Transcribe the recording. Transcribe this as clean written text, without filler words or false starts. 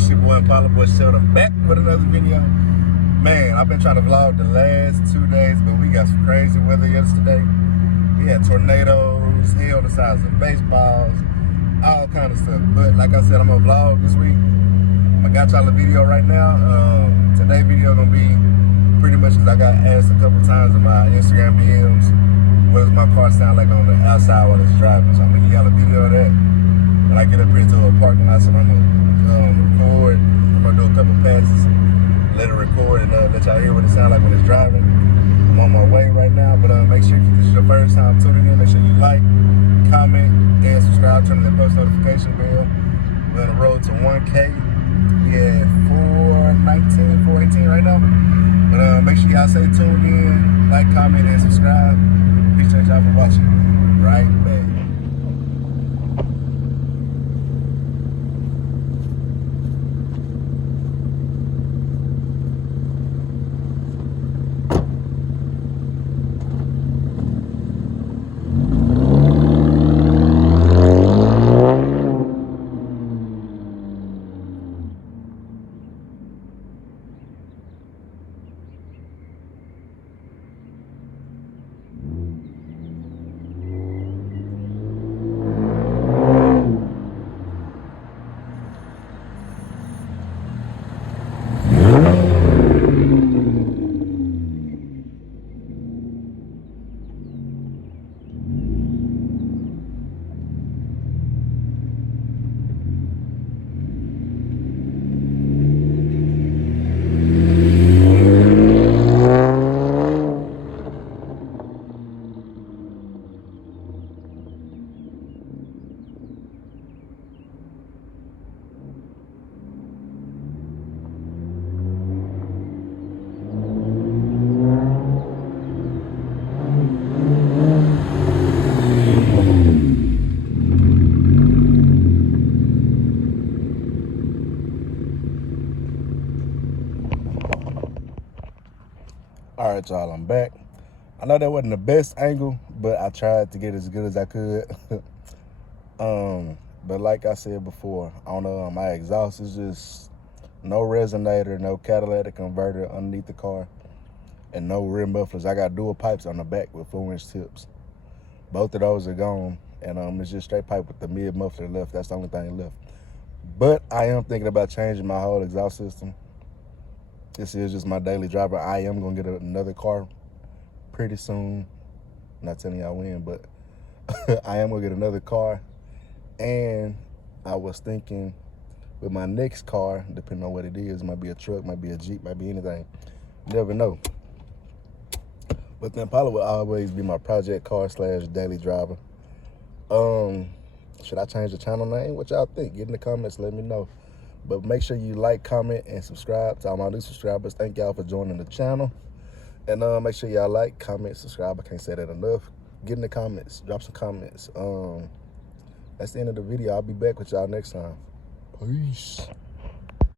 It's your boy Impala Boy Shelter back with another video. Man, I've been trying to vlog the last 2 days, but we got some crazy weather yesterday. We had tornadoes, hail the size of baseballs, all kind of stuff. But like I said, I'm gonna vlog this week. I got y'all a video right now. Today's video gonna be pretty much because I got asked a couple times in my Instagram DMs, what does my car sound like on the outside while it's driving? So I'm gonna give y'all a video of that. When I get up here to a parking lot, so I'm gonna record. I'm gonna do a couple passes, let it record, and let y'all hear what it sounds like when it's driving. I'm on my way right now, but make sure if this is your first time tuning in, make sure you like, comment, and subscribe, turn on that post notification bell. We're on the road to 1K. We at 419, 418 right now. But make sure y'all stay tuned in, like, comment, and subscribe. Appreciate y'all for watching. Right back. All right, y'all, I'm back. I know that wasn't the best angle, but I tried to get as good as I could. But like I said before, on my exhaust is just no resonator, no catalytic converter underneath the car, and no rear mufflers. I got dual pipes on the back with 4-inch tips. Both of those are gone, and it's just straight pipe with the mid muffler left. That's the only thing left. But I am thinking about changing my whole exhaust system. This is just my daily driver. I am gonna get another car pretty soon. I'm not telling y'all when, but I am gonna get another car. And I was thinking with my next car, depending on what it is, might be a truck, might be a Jeep, might be anything. Never know. But the Impala will always be my project car / daily driver. Should I change the channel name? What y'all think? Get in the comments, let me know. But make sure you like, comment, and subscribe to all my new subscribers. Thank y'all for joining the channel. And make sure y'all like, comment, subscribe. I can't say that enough. Get in the comments. Drop some comments. That's the end of the video. I'll be back with y'all next time. Peace.